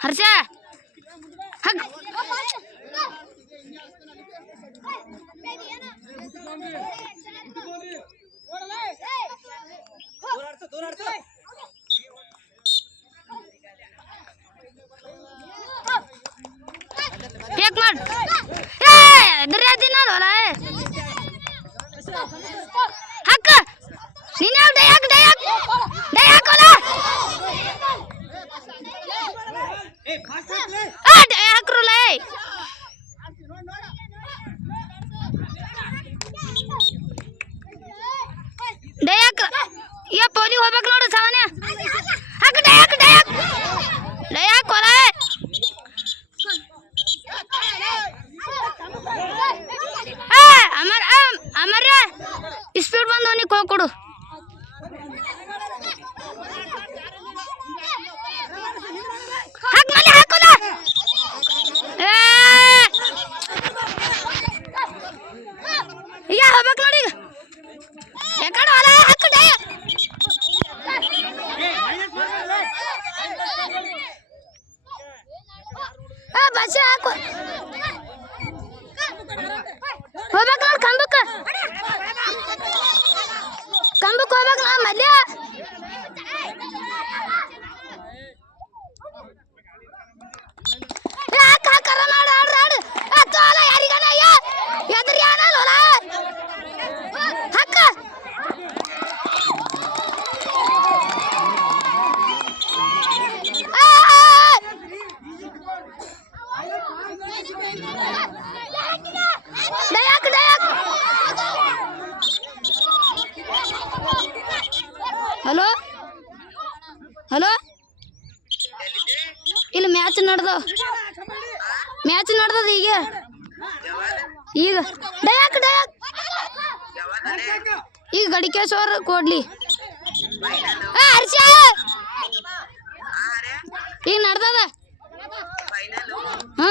હર્ષા હગ. એક મિનિટ ಹೋಗ್ಬೇಕು ನೋಡಿ ಕಂಬಕ್ಕೆ. ಹಲೋ? ಇಲ್ಲಿ ಮ್ಯಾಚ್ ನಡೆದ ಮ್ಯಾಚ್ ನಡ್ದದ ಈಗ? ಈಗ. ಡಯಾಕ್ ಡಯಾಕ್. ಈಗ ಗಡಿಕೇಶ್ವರ ಕೊಡ್ಲಿ. ಈಗ ನಡ್ದದ? ಹಾ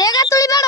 ಬೇಗ ತುಳಿಬೇಡ